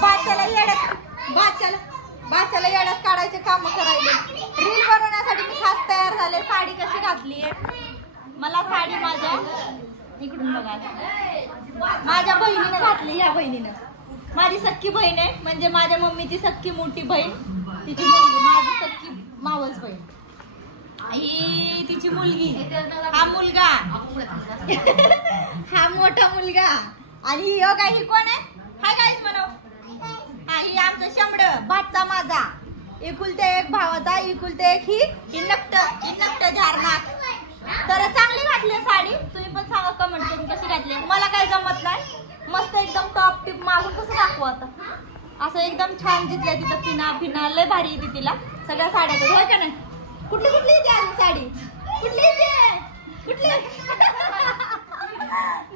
बाच्याला येड्यात काढायचे काम करायले. रील बनवण्यासाठी मी खास तयार झाले. साडी कशी घातली मला साडी माझ्या इकडून बघा माझ्या बहिणीने घातली. या बहिणीनं माझी सख्खी बहीण आहे म्हणजे माझ्या मम्मीची सख्खी मोठी बहीण तिची मुलगी माझी सख्खी मावस बहीण ही तिची मुलगी हा मुलगा हा मोठा मुलगा आणि ही ही कोण आहे हाय गाईस म्हणव हा ही आमचं शंभड भातचा माझा एकुलते एक भावाचा एकुलते एक ही नक्ट झारनाक. तर चांगली घातली साडी. तुम्ही पण सांगा कमेंट करून कशी घातली. मला काही जमत नाही. मस्त एकदम टॉप टिप मागून कसं दाखवू आता असं एकदम छान जिथल्या तिथं पिना लय भारी येते तिला. सगळ्या साड्या होय का नाही. कुठली येते अजून साडी कुठली येते कुठली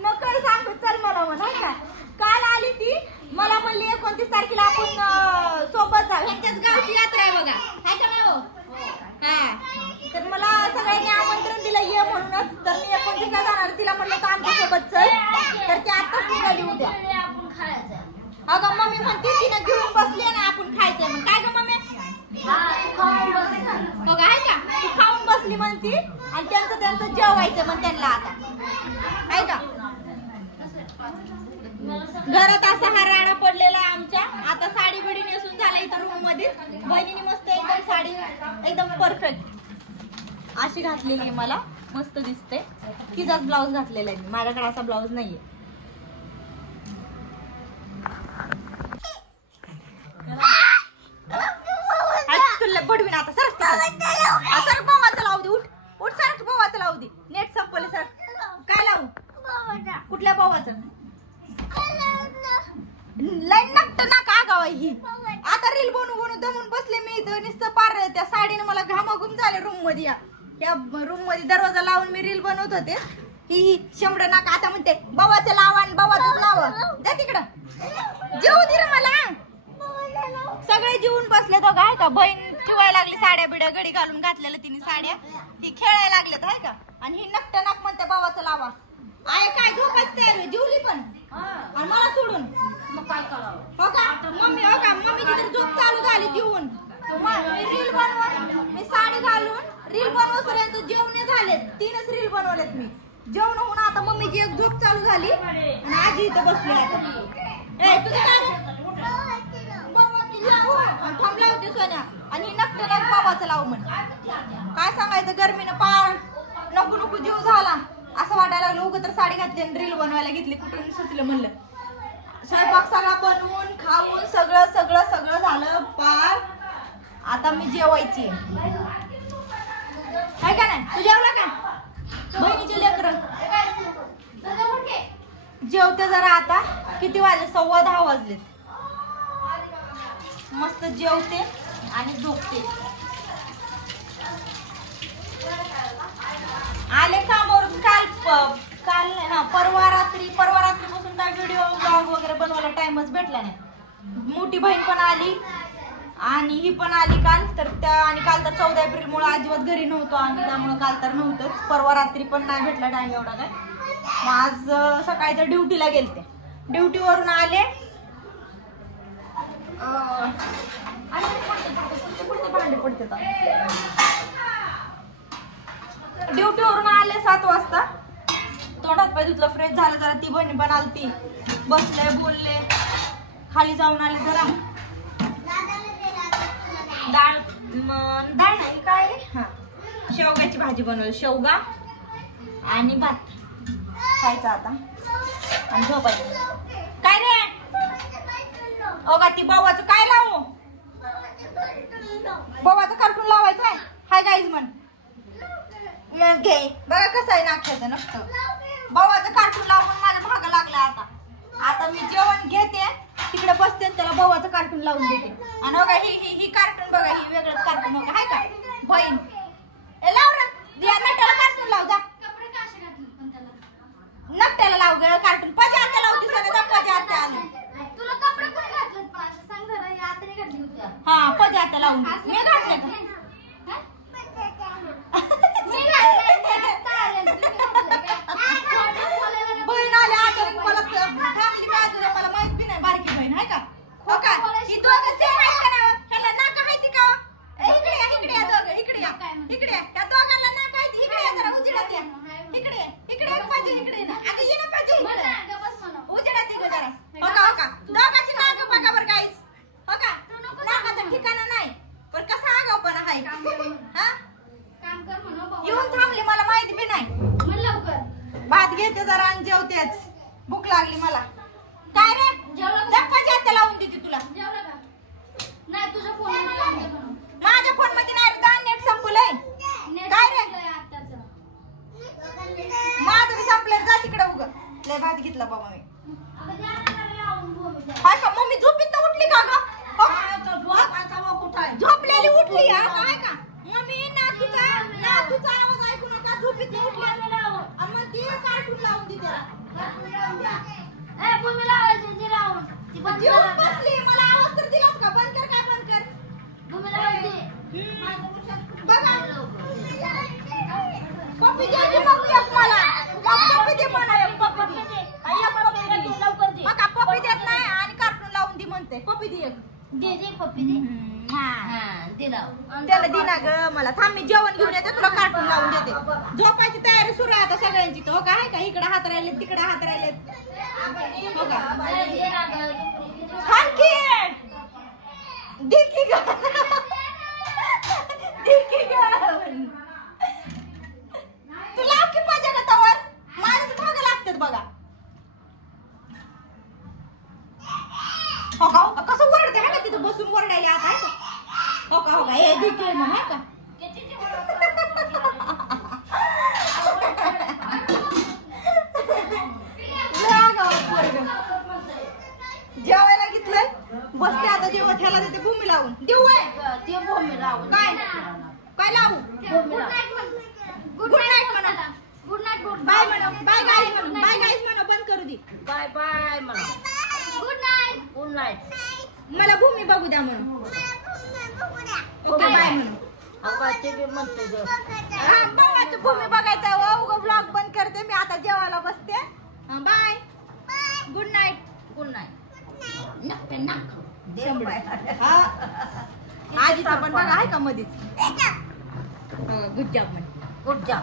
नको सांगू चल मला म्हणा का. काल आली ती मला म्हणली 29 तारखेला आपण सोबत जाऊ. ह्यांच्याच गावची यात्रा आहे बघा हाय का नाही हो. हा तर मला सगळ्यांनी आमंत्रण दिलं ये म्हणूनच. तर मी 29ला जाणार. तिला म्हणलं तर आमच्या सोबत चल. तर ती आताच निघाली उद्या. अगं मम्मी म्हणते तिनं घेऊन बसली ना आपण खायचंय मग काय ग मम्मी बघा आहे का ती खाऊन बसली म्हणती आणि त्यांचं जेवायचं मग त्यांना आता आहे का. घरात असा हा राडा पडलेला आहे आमच्या. आता साडी बिडी नेसून झाला इथं रूम मध्ये. बहिणीने मस्त एकदम साडी एकदम परफेक्ट अशी घातलेली मला मस्त दिसते. तिचाच ब्लाऊज घातलेला आहे मी. माझ्याकडे असा ब्लाऊज नाहीये. बडवीन आता सर भावाचं लावू दे. उठ सर भावाचं लावू दे. नेट संपले सर काय लावू कुठल्या भावाचं लाईन नक्ट ना का गाव ही. आता रील बनवून दमून बसले मी इथं नुसतं पार त्या साडीने मला घामाघूम झाले. रूम मध्ये या रूम मध्ये दरवाजा लावून मी रील बनवत होते. ही शंभर नाक आता म्हणते बाबाचं लावा आणि बाबाचं लावा. जा तिकडं जेवू दे रे मला. सगळे जेवून बसले तो काय का. बहीण ठेवायला लागली साड्या बिड्या गडी घालून घातलेल्या तिने साड्या ती खेळायला लागलेत आहे का. आणि ही नक्ट नाक म्हणते बाबाचं लावा. आहे काय झोपायचं तयार जेवली पण आणि मला सोडून मग काय करावं हो का मम्मी हो का मम्मीची तर झोप चालू झाली जेवून. मी रील बनवून मी साडी घालून रील बनवूपर्यंत जेवणे झालेत. 3च रील बनवलेत मी. जेवण होऊन आता मम्मीची एक झोप चालू झाली आणि आजी इथं बसली आता. तुझं काय थांबला होते सोन्या आणि नक्ट नाक बाबाचं लावू म्हण. काय सांगायचं गरमीनं पार नको जीव झाला. असं वाटायला लागलं उगं तर साडी घातली आणि रील बनवायला घेतली. कुठून सुचलं म्हणलं. स्वयंपाक सगळा बनवून खाऊन सगळं झालं पार. आता मी जेवायची काय का नाही. तू जेवला का बहिणीचे लेकर जेवते जरा आता. किती वाजले 10:15 वाजलेत. मस्त जेवते आणि झोपते. आले कामावरून काल नाही ना परवा रात्रीपासून काय व्हिडिओ ब्लॉग वगैरे बनवायला टाइमच भेटला नाही. मोठी बहीण पण आली आणि ही पण आली काल. तर काल तर 14 एप्रिलमुळे अजिबात घरी नव्हतो आम्ही त्यामुळे काल तर नव्हतंच. परवा रात्री पण नाही भेटला टाइम एवढा काय. मग आज सकाळी तर ड्युटीला गेलते. ड्युटीवरून आले भांडे पडते. ड्युटीवरून आले 7 वाजता. तोंडात पाय धुतलं फ्रेश झालं जरा. ती बहिणी पण आलती बसले बोलले. खाली जाऊन आले जरा. डाळ नाही काय हा शेवगाची भाजी बनवली. शेवगा आणि भात खायचा आता आणि झोपायचं. काय रे अगा ती बाबाचं काय लावू. बाबाचं कार्टून लावायचं आहे. हाय गाईज म्हण घे बघा कसं आहे नाकायचं नसतं. बाबाचं कार्टून लावून माझ्या भागा लागला. आता मी जेवण घेते तिकडे बसते त्याला बाबाचं कार्टून लावून देते. आणि बघा ही कार्टून बघा ही वेगळंच कार्टून बघा हाय का बहीण लाव रे नट्याला कार्टून लाव जा. नट्याला लाव ग कार्टून. पजा आता लावते सगळं पजा आता आली. हा पजा आता लावून मी घातले बहीण आल्या आता मला फॅमिली बाजूला मला माहित बी नाही. बारकी बहीण आहे का लागली मला. काय रे गप्पाची हात लावून देते तुला. नाही तुझ्या फोन मध्ये माझ्या फोन मध्ये नाही का नेट संपलंय. काय रे माझं बी संपलंय. जा तिकडे उग लय भात घेतला बाबा मी. हाय का मम्मी झोपीत उठली का ग? झोपलेली उठली हा काय का मम्मी. नातूचा आवाज ऐकू नका. झोपीत उठली मग ती कार्टून लावून दे त्याला. जेवून बसली. मला आवाज तर दिलास का? बंद कर. काय बंद कर? बघा पप्पी दे की मग एक मला. पप्पी दे मला एक पप्पी दे. मग पप्पी देत नाही आणि कार्टून लावून दे म्हणते. पप्पी दे एक. दे पप्पी दे. त्याला दिना ग मला. थांब मी जेवण घेऊन येते तुला कार्टून लावून देते. झोपायची तयारी सुरू आहे आता सगळ्यांची. तो काय का इकडे हात राहिलेत तिकडे हात राहिलेत. हो का तू लाव की माझ्या गतावर. माझ्याच भाग लागतात बघा. हो का कसं वरडते आहे का तिथं बसून वरडायला आता आहे का? हो का हे दिके मग आहे का? जेवायला घेतलंय बसते आता. जेवण ह्याला देते भूमी लावून. देऊ आहे ते भूमी लावून काय काय लावू? गुड नाईट म्हणा. Good night. बाय म्हणा. बाय गाईज म्हणा. बाय गाईज म्हणा. बंद करू दे. बाय बाय म्हणा. Good night. Good night. मला भूमी बघू द्या म्हणून. ओके बाय म्हणून. हा बाबाचं भूमी बघायचं. ब्लॉग बंद करते मी आता. जेवायला बसते. Bye. Good night. Good night. आजीचा पण बघा आहे का मधीच. गुड जॉब म्हण. Good job.